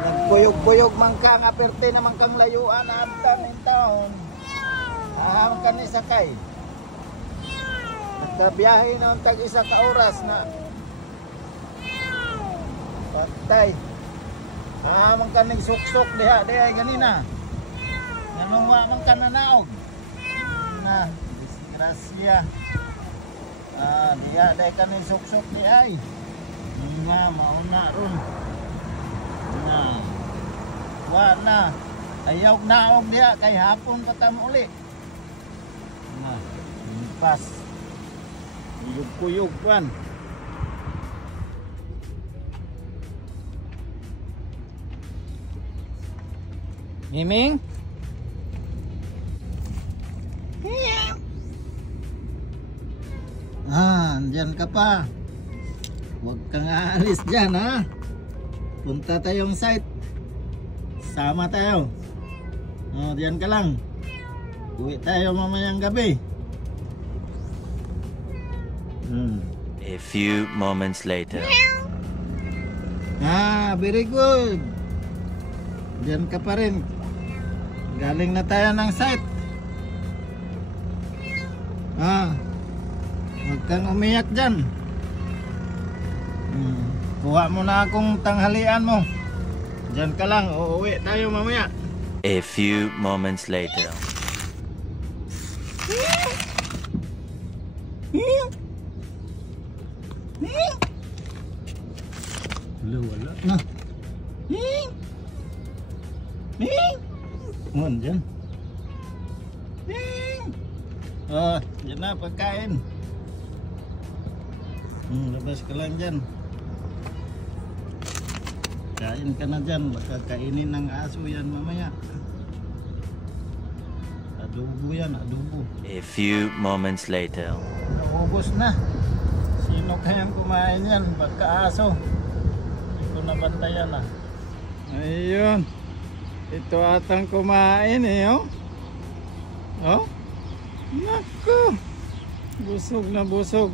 Nagpuyog-puyog man ka, nga perte naman kang layuan na amtan in taon. Aham ka ni sakay. Nagkabiyahe na ang tag-isa ka oras na. Patay. Aham ka ni suksok diha ganina. Nanungwa man ka nanaog. Na, disgrasya. Diha ka ni suksok diha. Nga, mauna ron. Na, na. Ayaw naog diha kay hapon patam uli. Na, pas. Kuyog-kuyog pan. Miming? Andyan ka pa. Huwag kang aalis dyan, ha? Punta tayong site. Sama tayo. Diyan ka lang. Uwi tayo mamayang gabi. A few moments later. Very good. Diyan ka pa rin. Galing na tayo ng site. Huwag kang umiyak dyan. Kuha mo na akong tanghalian mo. Diyan ka lang, uuwi tayo mamaya. A few moments later. Wala na. Diyan. Diyan na pagkain. Labas ka lang dyan. Kain ka na dyan. Baka kainin ng aso yan mamaya. Adobo yan, adobo. A few moments later. Naubos na. Sino kayang kumain yan? Baka aso. Hindi ko nabantayan na. Ayun. Ito atang kumain oh. Naku. Busog na busog.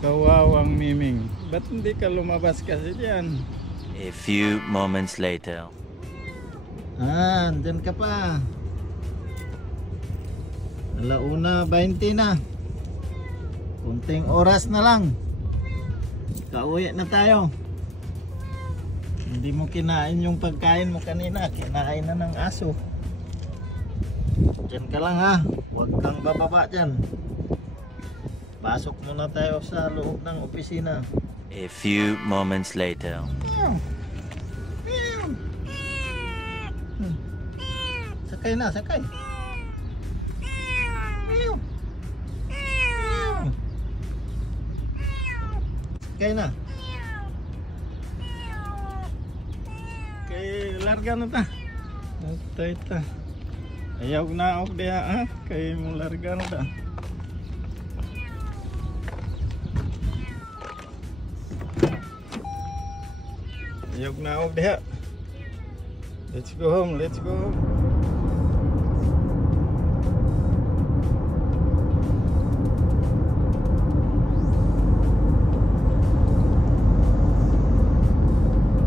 Kawawang Miming. Ba't hindi ka lumabas kasi diyan? A few moments later. Andyan ka pa. 1:20 na. Kunting oras na lang. Kauwi na tayo. Hindi mo kinain yung pagkain mo kanina. Kinain na ng aso. Diyan ka lang ha. Huwag kang bababa dyan. Pasok muna tayo sa loob ng opisina. A few moments later. Sakay na, sakay. Sakay na. Kay larga na ta. Natay ta. Ayaw na ako diha ha. Kay mo larga na ta. Ayaw na ako diha. Let's go home, let's go home.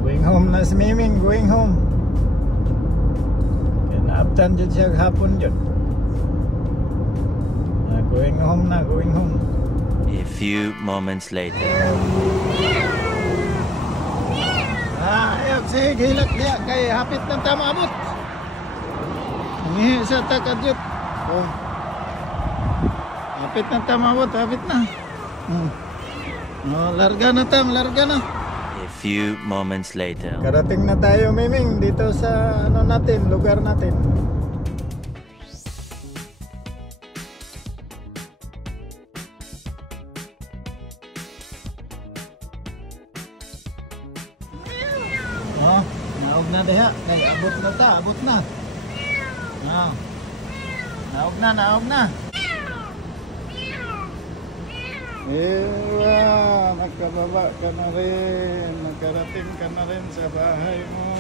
Going home na si Miming, going home. Kinaabtan dyan siya hapon dyan. Going home na, going home. A few moments later. Ayok, sige, hilak dia kay hapit ng tama abot. Ngihi sa takadyot. Hapit ng tama abot, hapit na. Larga na tam, larga na. A few moments later. Karating na tayo, Miming, dito sa ano natin, lugar natin. Naog na diha, kay abot na ta, abot na. Naog na, naog na. Ewa, nakababa ka na rin. Nakarating ka na rin sa bahay mo.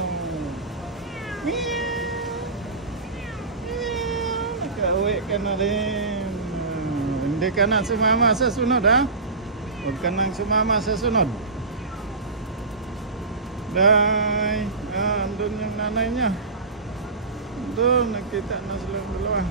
Nakauwi ka na rin. Hindi ka na sumama sa sunod ha. Huwag ka nang sumama sa sunod. Day, andun yung nanay niya. Andun, nagkita na silang dalawa.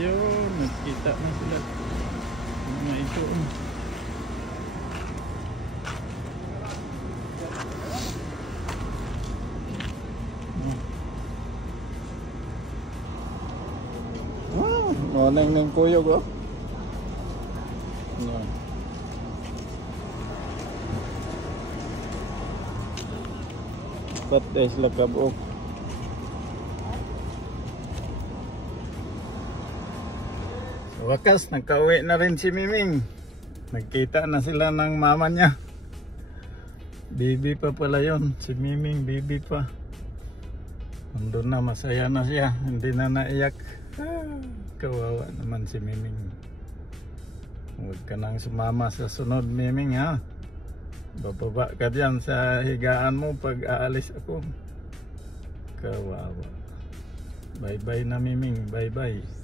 Yun, nagkita na sila. Mga ito. Wow, nang nang kuyog oh. Yan. Ba't ay sila kabuok? Sa wakas, nagka-uwi na rin si Miming. Nagkita na sila ng mama niya. Baby pa pala yun. Si Miming, baby pa. Nandun na, masaya na siya. Hindi na naiyak. Kawawa naman si Miming. Huwag ka nang sumama sa sunod, Miming, ha? Bababa ka dyan sa higaan mo pag aalis ako. Kawawa. Bye-bye na, Miming. Bye-bye.